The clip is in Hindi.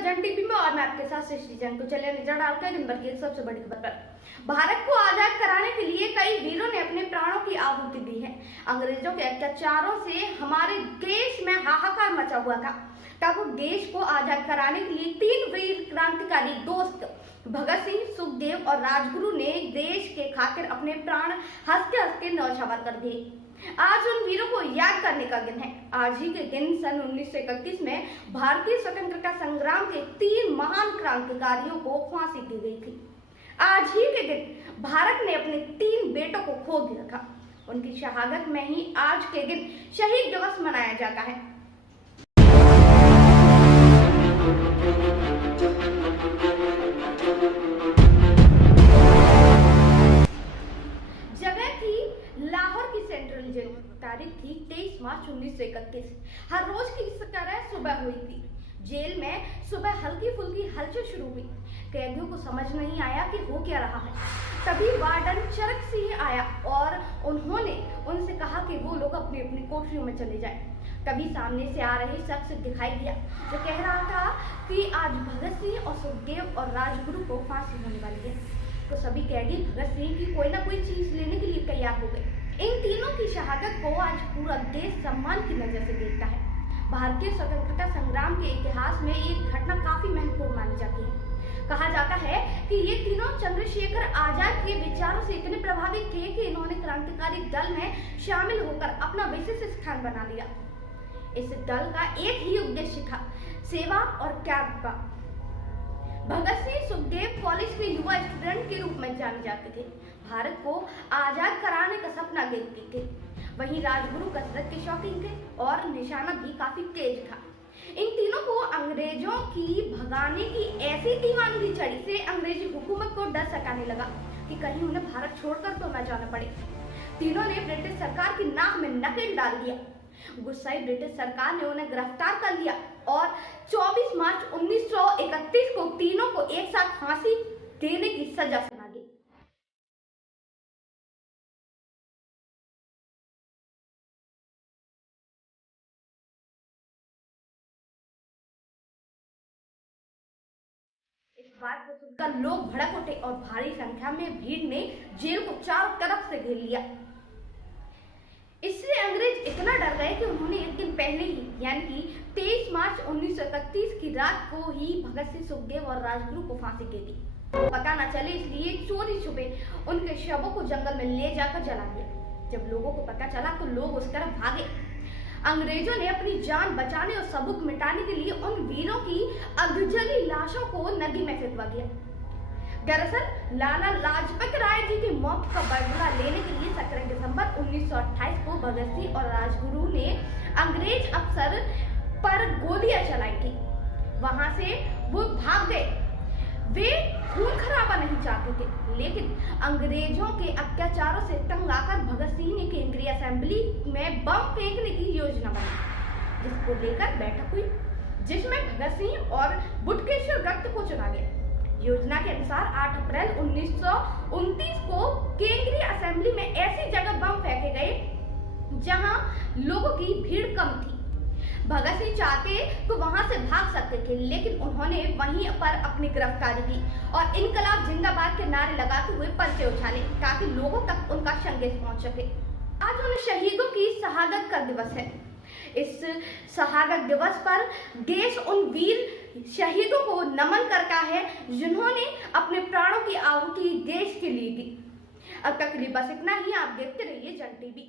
जन टीवी में और मैं आपके साथ सृष्टि जन। तो चलिए नजर डालते हैं दिन भर की एक सबसे बड़ी खबर पर। भारत को आजाद कराने के लिए कई वीरों ने अपने प्राणों की आहुति दी है। अंग्रेजों के अत्याचारों से हमारे देश में हाहाकार मचा हुआ था। तब देश को आजाद कराने के लिए 3 वीर क्रांतिकारी दोस्त भगत सिंह, सुखदेव और राजगुरु ने देश के खातिर अपने प्राण हंसते हंसते न्यौछावर कर दिए। आज उन वीरों को याद करने का दिन है। आज ही के दिन सन 1931 में भारतीय स्वतंत्रता संग्राम के 3 महान क्रांतिकारियों को फांसी दी गई थी। आज ही के दिन भारत ने अपने 3 बेटों को खो दिया था। उनकी शहादत में ही आज के दिन शहीद दिवस मनाया जाता है। लाहौर की सेंट्रल जेल। तारीख थी 23 मार्च 1931। हर रोज की इस तरह सुबह हुई थी। जेल में सुबह हल्की फुल्की हलचल शुरू हुई। कैदियों को समझ नहीं आया कि हो क्या रहा है। तभी वार्डन चरक सिंह आया और उन्होंने उनसे कहा कि वो लोग अपनी अपनी कोठरियों में चले जाएं। तभी सामने से आ रहे शख्स दिखाई दिया जो कह रहा था कि आज भगत सिंह और सुखदेव और राजगुरु को फांसी होने वाली है। तो सभी कैदी भगत सिंह की कोई ना कोई चीज लेने के लिए तैयार हो गए। इन तीनों की शहादत को आज पूरा देश सम्मान की नजर से देखता है। भारतीय स्वतंत्रता संग्राम के इतिहास में एक घटना काफी महत्वपूर्ण मानी जाती है। कहा जाता है कि ये तीनों चंद्रशेखर आजाद के विचारों से इतने प्रभावित थे कि इन्होंने क्रांतिकारी दल में शामिल होकर अपना विशेष स्थान बना लिया। इस दल का एक ही उद्देश्य था, सेवा और त्याग का। भगत सिंह, सुखदेव कॉलेज के युवा स्टूडेंट के रूप में जाने जाते थे। भारत को आजाद कराने का सपना देखते थे। वहीं राजगुरु कसरत के शौकीन थे और निशाना भी काफी तेज था। इन तीनों को अंग्रेजों की भगाने की ऐसी दीवानगी चढ़ी से अंग्रेजी हुकूमत को डर सताने लगा कि कहीं उन्हें भारत छोड़कर तो न जाना पड़े। तीनों ने ब्रिटिश सरकार की नाक में नकेल डाल दिया। गुस्साई ब्रिटिश सरकार ने उन्हें गिरफ्तार कर लिया और 24 मार्च 1931 को तीनों को एक साथ फांसी देने की सजा सुना दी। इस बात को सुनकर लोग भड़क उठे और भारी संख्या में भीड़ ने जेल को चारों तरफ से घेर लिया। इससे अंग्रेज इतना डर गए कि उन्होंने एक दिन पहले ही यानी कि 23 मार्च 1931 की रात को ही भगत सिंह, सुखदेव और राजगुरु को फांसी दे दी। पता न चले इसलिए चोरी छुपे उनके शवों को जंगल में ले जाकर जला दिया। जब लोगों को पता चला तो लोग उस तरफ भागे। अंग्रेजों ने अपनी जान बचाने और सबूत मिटाने के लिए उन वीरों की अधजली लाशों को नदी में फेंकवा दिया। दरअसल लाला लाजपत राय जी की मौत का बदला लेने के लिए 17 दिसंबर 1928 को भगत सिंह और राजगुरु ने अंग्रेज अफसर पर गोलियां चलाई थी। वहां से वो भाग गए। वे खून खराबा नहीं चाहते थे, लेकिन अंग्रेजों के अत्याचारों से तंग आकर भगत सिंह ने केंद्रीय असेंबली में बम फेंकने की योजना बनाई, जिसको लेकर बैठक हुई, जिसमें भगत सिंह और बटुकेश्वर दत्त को चुना गया। योजना के अनुसार 8 अप्रैल 1929 को केंद्रीय असेंबली में ऐसी जगह बम फेंके गए जहां लोगों की भीड़ कम थी। भगत सिंह चाहते तो वहां से भाग सकते थे, लेकिन उन्होंने वहीं पर अपनी गिरफ्तारी की और इनकलाब जिंदाबाद के नारे लगाते हुए पर्चे उछाले ताकि लोगों तक उनका संदेश पहुंच सके। आज उन शहीदों की शहादत का दिवस है। इस शहादत दिवस पर देश उन वीर शहीदों को नमन करता है जिन्होंने अपने प्राणों की आहुति देश के लिए दी। अब तक के लिए बस इतना ही। आप देखते रहिए जन टीवी।